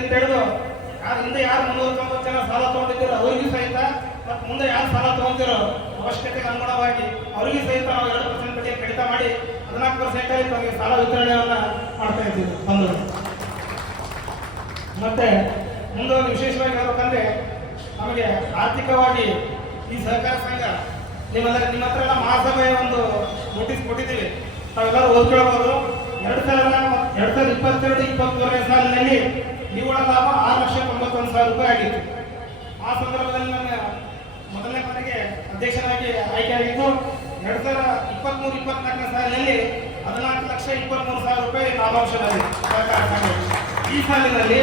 ಅಂತ ಹೇಳಿದ್ರು. ಯಾರು ಹಿಂದೆ ಯಾರು ಮುನ್ನೂರ ಜನ ಸಾಲ ತಗೊಂಡಿದ್ದೀರೋ ಅವರಿಗೂ ಸಹಿತ, ಮತ್ತು ಮುಂದೆ ಯಾರು ಸಾಲ ತಗೊಂತಿರೋ ಅವಶ್ಯಕತೆಗೆ ಅನುಗುಣವಾಗಿ ಅವ್ರಿಗೂ ಸಹಿತ ನಾವು ಎರಡು ಪರ್ಸೆಂಟ್ ಬಡ್ಡಿ ಕಡಿತ ಮಾಡಿ ಹದಿನಾಲ್ಕು ಪರ್ಸೆಂಟ್ ಅವರಿಗೆ ಸಾಲ ವಿತರಣೆಯನ್ನ ಮಾಡ್ತಾ ಇದ್ದೀವಿ ಬಂದರು ಮತ್ತೆ ಮುಂದೆ ವಿಶೇಷವಾಗಿ ಹೇಳ್ಬೇಕಂದ್ರೆ ನಮಗೆ ಆರ್ಥಿಕವಾಗಿ ಈ ಸಹಕಾರ ಸಂಘ ನಿಮ್ಮೆಲ್ಲ ನಿಮ್ಮ ಹತ್ರ ಎಲ್ಲ ಮಹಾಸಭೆಯ ಒಂದು ನೋಟಿಸ್ ಕೊಟ್ಟಿದ್ದೀವಿ. ತಾವೆಲ್ಲರೂ ಓದ್ಕೊಳ್ಬೋದು. ಎರಡು ಸಾವಿರದ ಎರಡು ಸಾವಿರದ ಇಪ್ಪತ್ತೆರಡು, ಇಪ್ಪತ್ತ್ಮೂರನೇ ಸಾಲಿನಲ್ಲಿ ನಿವ್ವಳ ಲಾಭ ಆರು ಲಕ್ಷ ತೊಂಬತ್ತೊಂದು ಸಾವಿರ ರೂಪಾಯಿ ಆಗಿತ್ತು. ಆ ಸಂದರ್ಭದಲ್ಲಿ ನನ್ನ ಮೊದಲನೇ ಮನೆಗೆ ಅಧ್ಯಕ್ಷರಾಗಿ ಆಯ್ಕೆಯಾಗಿದ್ದು ಎರಡು ಸಾವಿರ ಇಪ್ಪತ್ಮೂರು, ಇಪ್ಪತ್ನಾಲ್ಕನೇ ಸಾಲಿನಲ್ಲಿ ಹದಿನಾಲ್ಕು ಲಕ್ಷ ಇಪ್ಪತ್ಮೂರು ಸಾವಿರ ರೂಪಾಯಿ ಲಾಭಾಂಶ ಈ ಸಾಲಿನಲ್ಲಿ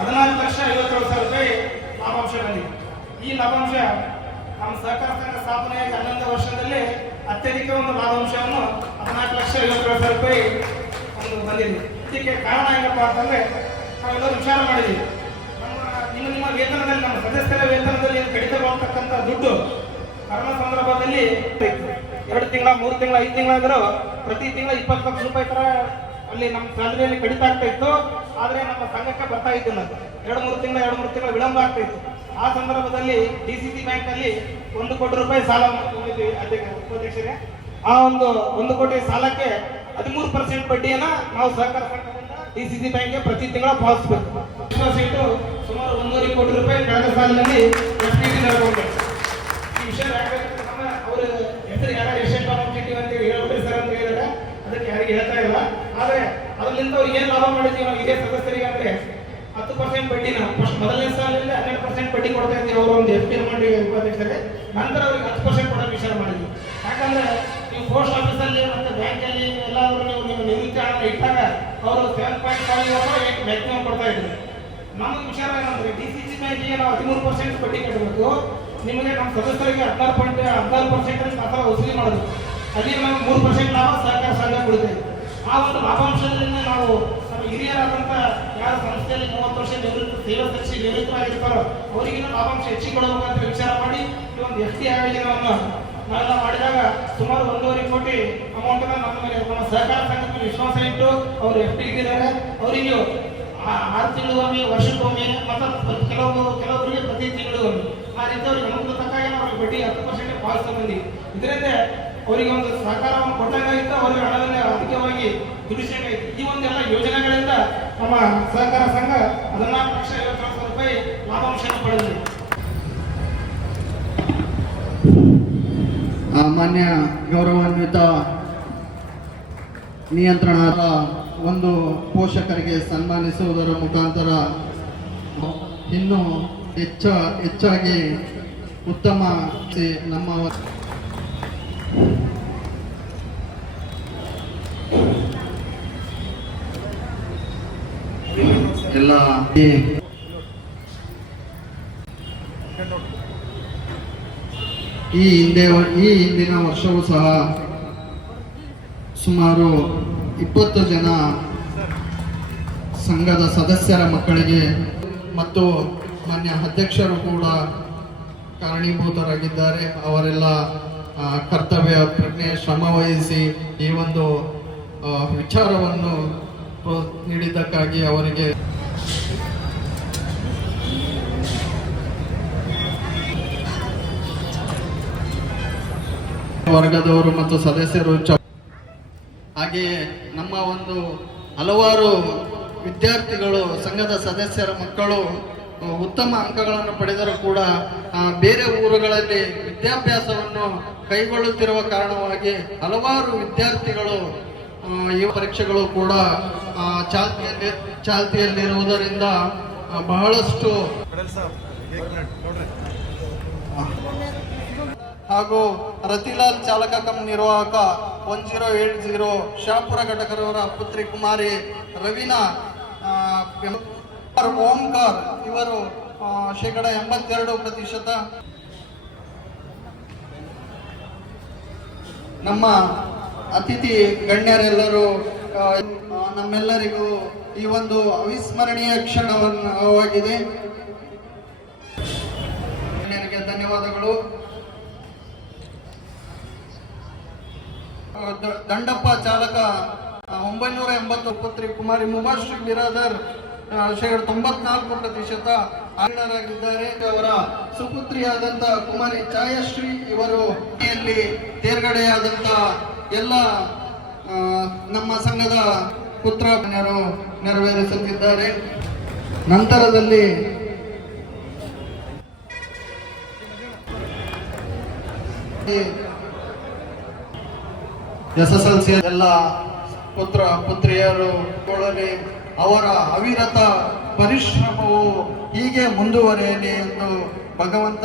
ಹದಿನಾಲ್ಕು ಲಕ್ಷ ಐವತ್ತೇಳು ಸಾವಿರ ರೂಪಾಯಿ ಲಾಭಾಂಶ ಈ ಲಾಭಾಂಶ ನಮ್ಮ ಸಹಕಾರ ಸಂಘ ಸ್ಥಾಪನೆಯಾಗಿ ಹನ್ನೊಂದು ವರ್ಷದಲ್ಲಿ ಅತ್ಯಧಿಕ ಒಂದು ಲಾಭಾಂಶವನ್ನು ಹದಿನಾಲ್ಕು ಲಕ್ಷ ಐವತ್ತೇಳು ಸಾವಿರ ರೂಪಾಯಿ ಒಂದು ಬಂದಿದೆ. ಇದಕ್ಕೆ ಕಾರಣ ಏನಪ್ಪಾ ಅಂತಂದ್ರೆ ನಾವೆಲ್ಲರೂ ವಿಚಾರ ಮಾಡಿದ್ದೀವಿ ನಮ್ಮ ನಿಮ್ಮ ವೇತನದಲ್ಲಿ, ನಮ್ಮ ಸದಸ್ಯರ ವೇತನದಲ್ಲಿ ಏನು ಕಡಿತವಾಗತಕ್ಕಂಥ ದುಡ್ಡು ಕರ್ಮ ಸಂದರ್ಭದಲ್ಲಿ ಎರಡು ತಿಂಗಳ, ಮೂರು ತಿಂಗಳ, ಐದು ತಿಂಗಳಾದರೂ ಪ್ರತಿ ತಿಂಗಳ ಇಪ್ಪತ್ತು ಲಕ್ಷ ರೂಪಾಯಿ ತರ ಅಲ್ಲಿ ನಮ್ಮ ಸ್ಯಾಲರಿಯಲ್ಲಿ ಕಡಿತ ಆಗ್ತಾ ಇತ್ತು. ಆದ್ರೆ ನಮ್ಮ ಸಂಘಕ್ಕೆ ಬರ್ತಾ ಇದ್ದಿಲ್ಲ ಎರಡು, ಮೂರು ತಿಂಗಳ, ಎರಡು, ಮೂರು ತಿಂಗಳ ವಿಳಂಬ ಆಗ್ತಾ ಇತ್ತು. ಆ ಸಂದರ್ಭದಲ್ಲಿ ಡಿ ಸಿ ಸಿ ಬ್ಯಾಂಕ್ ಅಲ್ಲಿ ಒಂದು ಕೋಟಿ ರೂಪಾಯಿ ಸಾಲ ಅಧ್ಯಕ್ಷ, ಉಪಾಧ್ಯಕ್ಷರೇ. ಆ ಒಂದು ಒಂದು ಕೋಟಿ ಸಾಲಕ್ಕೆ ಹದಿಮೂರು ಪರ್ಸೆಂಟ್ ಬಡ್ಡಿಯನ್ನ ನಾವು ಸಹಕಾರ ಸಂಘದಿಂದ ಡಿ ಸಿ ಸಿ ಬ್ಯಾಂಕ್ಗೆ ಪ್ರತಿ ತಿಂಗಳ ಪಾವತಿಸಬೇಕು ಇಟ್ಟು ಸುಮಾರು ಒಂದೂವರೆ ಕೋಟಿ ರೂಪಾಯಿ ಕಳೆದ ಸಾಲಿನಲ್ಲಿ ಎಫ್ ಟಿ ಈ ವಿಷಯ ಅವರು ಹೆಸರು ಯಾರು ಎಷ್ಟೇ ಕಾಂಪಿಟೇಟಿವ್ ಅಂತ ಹೇಳಿ ಸರ್ ಅಂತ ಹೇಳಿದ್ರೆ ಅದಕ್ಕೆ ಯಾರಿಗೆ ಹೇಳ್ತಾ ಇಲ್ಲ. ಆದರೆ ಅದರಿಂದ ಅವ್ರು ಏನು ಲಾಭ ಮಾಡಿದ್ವಿ ನಾವು ಇದೇ ಸದಸ್ಯರಿಗೆ ಅಂದ್ರೆ ಹತ್ತು ಪರ್ಸೆಂಟ್ ಬಡ್ಡಿನ ಫಸ್ಟ್ ಮೊದಲನೇ ಸಾಲಿನಲ್ಲಿ ಹನ್ನೆರಡು ಪರ್ಸೆಂಟ್ ಬಡ್ಡಿ ಕೊಡ್ತಾ ಇದ್ದೀವಿ ಅವರು ಒಂದು ಎಫ್ ಎಲ್ ಮಾಡಿ ಉಪಾಧ್ಯಕ್ಷರೇ ನಂತರ ಅವ್ರಿಗೆ ಹತ್ತು ಪರ್ಸೆಂಟ್ ಕೊಡೋಕೆ ವಿಚಾರ ಮಾಡಿದ್ವಿ. ಯಾಕಂದ್ರೆ ನೀವು ಪೋಸ್ಟ್ ಆಫೀಸಲ್ಲಿ ಮತ್ತೆ ಬ್ಯಾಂಕಲ್ಲಿ ಎಲ್ಲಾದ್ರೂ ನೀವು ನಿಮ್ಮ ನಿವೃತ್ತಿ ಹಣ ಇಟ್ಟಾಗ ಅವರು ಸೆವೆನ್ ಪಾಯಿಂಟ್ ಫೈವ್ ಅಥವಾ ಏಟ್ ಮ್ಯಾಕ್ಸಿಮಮ್ ಕೊಡ್ತಾ ನಮ್ಗೆ ವಿಚಾರ ಏನಂದ್ರೆ ಡಿ ಸಿ ಸಿ ಬ್ಯಾಂಕಿಗೆ ನಾವು ಹದಿಮೂರು ಪರ್ಸೆಂಟ್ ಬಡ್ಡಿ ಕಟ್ಟಬೇಕು ನಿಮಗೆ ನಮ್ಮ ಸದಸ್ಯರಿಗೆ ಹದಿನಾರು ಪಾಯಿಂಟ್ ಹದಿನಾರು ಪರ್ಸೆಂಟ್ ಮಾತ್ರ ವಸೂಲಿ ಮಾಡೋದು. ಅಲ್ಲಿ ನಾವು ಮೂರು ಪರ್ಸೆಂಟ್ ನಾವು ಸಹಕಾರ ಸಂಘ ಕೊಡುತ್ತೆ. ಆ ಒಂದು ಲಾಭಾಂಶದಿಂದ ನಾವು ನಮ್ಮ ಹಿರಿಯರಾದಂಥ ಯಾರ ಸಂಸ್ಥೆಯಲ್ಲಿ ಮೂವತ್ತು ವರ್ಷ ನಿವೃತ್ತ, ಸೇವೆ ಸಲ್ಲಿಸಿ ನಿವೃತ್ತರಾಗಿರ್ತಾರೋ ಅವರಿಗಿನ ಲಾಭಾಂಶ ಹೆಚ್ಚಿಗೆ ಕೊಡಬೇಕಂತ ವಿಚಾರ ಮಾಡಿ ಈ ಒಂದು ಎಫ್ ಟಿ ಆಯೋಜನವನ್ನು ನಾವೆಲ್ಲ ಮಾಡಿದಾಗ ಸುಮಾರು ಒಂದೂವರೆ ಕೋಟಿ ಅಮೌಂಟ್ ನಮ್ಮ ಮೇಲೆ ನಮ್ಮ ಸಹಕಾರ ಸಂಘದ ವಿಶ್ವಾಸ ಇಟ್ಟು ಅವರು ಎಫ್ ಟಿ ಇಟ್ಟಿದ್ದಾರೆ. ಅವರಿಗೆ ಆರು ತಿಂಗಳಿಗೊಮ್ಮೆ ವರ್ಷಕ್ಕೊಮ್ಮೆ ಮತ್ತು ಕೆಲವೊಂದು ಕೆಲವೊಬ್ಬರಿಗೆ ಪ್ರತಿ ತಿಂಗಳಿಗೊಮ್ಮೆ. ಆ ರೀತಿ ಅವ್ರಿಗೆ ಅನುಕೂಲ ತಕ್ಕಾಗ ಅವ್ರಿಗೆ ಬಡ್ಡಿ ಹತ್ತು ಪರ್ಸೆಂಟ್ ಪಾಲಿಸ್ತಾ ಬಂದಿ ಇದರಿಂದ ಅವರಿಗೆ ಒಂದು ಸಹಕಾರವನ್ನು ಕೊಟ್ಟಾಗಿತ್ತು ಅವರಿಗೆ ಹಣವನ್ನು ಅಧಿಕವಾಗಿ ದುಡಿಸಬೇಕಾಗಿತ್ತು ಈ ಒಂದೆಲ್ಲ ಯೋಜನೆಗಳಿಂದ ನಮ್ಮ ಸಹಕಾರ ಸಂಘ ಹದಿನಾಲ್ಕು ಲಕ್ಷ ಐವತ್ತು ಸಾವಿರ ರೂಪಾಯಿ ಲಾಭಾಂಶವನ್ನು ಪಡೆದಿದೆ. ಮಾನ್ಯ ಗೌರವಾನ್ವಿತ ನಿಯಂತ್ರಣದ ಒಂದು ಪೋಷಕರಿಗೆ ಸನ್ಮಾನಿಸುವುದರ ಮುಖಾಂತರ ಇನ್ನೂ ಹೆಚ್ಚ ಹೆಚ್ಚಾಗಿ ಉತ್ತಮ ನಮ್ಮ ಎಲ್ಲ ಈ ಹಿಂದೆ ಈ ಹಿಂದಿನ ವರ್ಷವೂ ಸಹ ಸುಮಾರು ಇಪ್ಪತ್ತು ಜನ ಸಂಘದ ಸದಸ್ಯರ ಮಕ್ಕಳಿಗೆ ಮತ್ತು ಮಾನ್ಯ ಅಧ್ಯಕ್ಷರು ಕೂಡ ಕಾರಣೀಭೂತರಾಗಿದ್ದಾರೆ. ಅವರೆಲ್ಲ ಕರ್ತವ್ಯ ಪ್ರಜ್ಞೆ, ಶ್ರಮ ವಹಿಸಿ ಈ ಒಂದು ವಿಚಾರವನ್ನು ನೀಡಿದ್ದಕ್ಕಾಗಿ ಅವರಿಗೆ ವರ್ಗದವರು ಮತ್ತು ಸದಸ್ಯರು ಹಾಗೆಯೇ ನಮ್ಮ ಒಂದು ಹಲವಾರು ವಿದ್ಯಾರ್ಥಿಗಳು ಸಂಘದ ಸದಸ್ಯರ ಮಕ್ಕಳು ಉತ್ತಮ ಅಂಕಗಳನ್ನು ಪಡೆದರೂ ಕೂಡ ಆ, ಬೇರೆ ಊರುಗಳಲ್ಲಿ ವಿದ್ಯಾಭ್ಯಾಸವನ್ನು ಕೈಗೊಳ್ಳುತ್ತಿರುವ ಕಾರಣವಾಗಿ ಹಲವಾರು ವಿದ್ಯಾರ್ಥಿಗಳು ಈ ಪರೀಕ್ಷೆಗಳು ಕೂಡ ಚಾಲ್ತಿಯಲ್ಲಿ ಚಾಲ್ತಿಯಲ್ಲಿರುವುದರಿಂದ ಬಹಳಷ್ಟು ಹಾಗೂ ರತಿಲಾಲ್ ಚಾಲಕ ಕಂ ನಿರ್ವಾಹಕ one zero eight zero Shapura ಘಟಕರವರ ಪುತ್ರಿ ಕುಮಾರಿ ರವೀನಾ ಓಂಕಾರ್ ಇವರು ಶೇಕಡ ಎಂಬತ್ತೆರಡು ಪ್ರತಿಶತ. ನಮ್ಮ ಅತಿಥಿ ಗಣ್ಯರೆಲ್ಲರೂ ನಮ್ಮೆಲ್ಲರಿಗೂ ಈ ಒಂದು ಅವಿಸ್ಮರಣೀಯ ಕ್ಷಣವನ್ನು ಧನ್ಯವಾದಗಳು ಆ, ದ- ದಂಡಪ್ಪ ಚಾಲಕ ಒಂಬೈನೂರ ಎಂಬತ್ತು ಪುತ್ರಿ ಕುಮಾರಿ ಮುಬಾಶ್ರೀ ಬಿರಾದರ್ ಶೇಕಡ ತೊಂಬತ್ನಾಲ್ಕು ಪ್ರತಿಶತ ಆಗಿದ್ದಾರೆ ಅವರ ಸುಪುತ್ರಿಯಾದಂತಹ ಕುಮಾರಿ ಛಾಯಾಶ್ರೀ ಇವರು ಇಲ್ಲಿ ತೇರ್ಗಡೆಯಾದಂತ ಎಲ್ಲ ನಮ್ಮ ಸಂಘದ ಪುತ್ರ ನೆರವೇರಿಸುತ್ತಿದ್ದಾರೆ. ನಂತರದಲ್ಲಿ ಎಸ್ ಎಸ್ ಎಲ್ಲ ಪುತ್ರ ಪುತ್ರಿಯರು ಕೊಡಲಿ ಅವರ ಅವಿರತ ಪರಿಶ್ರಮವು ಹೀಗೆ ಮುಂದುವರೆಯಲಿ ಎಂದು ಭಗವಂತ